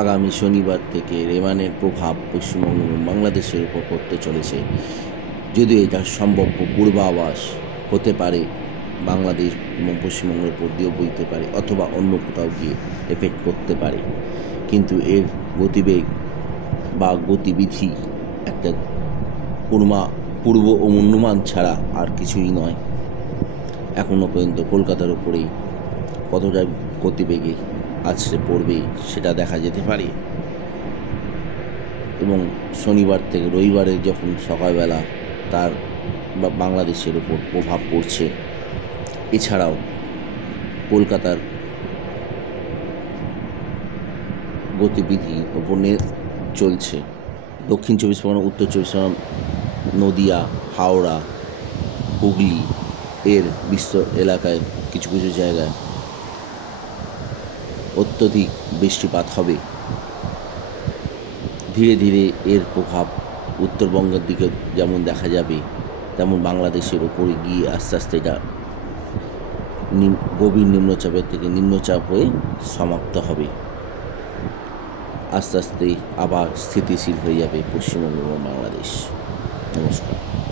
আগামী শনিবার থেকে রেমানের প্রভাব পশ্চিমবঙ্গ এবং বাংলাদেশের উপর পড়তে চলেছে। যদিও এটা সম্ভাব্য পূর্বাভাস হতে পারে, বাংলাদেশ এবং পশ্চিমবঙ্গের উপর দিয়েও বইতে পারে অথবা অন্য কোথাও গিয়ে এফেক্ট করতে পারে, কিন্তু এর গতিবেগ বা গতিবিধি একটা পূর্ব অনুমান ছাড়া আর কিছুই নয়। এখনও পর্যন্ত কলকাতার উপরেই কতটা গতিবেগে আছড়ে পড়বে সেটা দেখা যেতে পারে, এবং শনিবার থেকে রবিবারে যখন সকালবেলা তার বাংলাদেশের উপর প্রভাব পড়ছে। এছাড়াও কলকাতার গতিবিধি ওপর চলছে। দক্ষিণ চব্বিশ পরগনা, উত্তর চব্বিশ পরগনা, নদিয়া, হাওড়া, হুগলি এর বিস্তর এলাকায় কিছু কিছু জায়গায় অত্যধিক বৃষ্টিপাত হবে। ধীরে ধীরে এর প্রভাব উত্তরবঙ্গের দিকে যেমন দেখা যাবে, তেমন বাংলাদেশের ওপরে গিয়ে আস্তে আস্তে এটা গভীর নিম্নচাপের থেকে নিম্নচাপ হয়ে সমাপ্ত হবে। আস্তে আস্তে আবার স্থিতিশীল হয়ে যাবে পশ্চিমবঙ্গ এবং বাংলাদেশ। নমস্কার।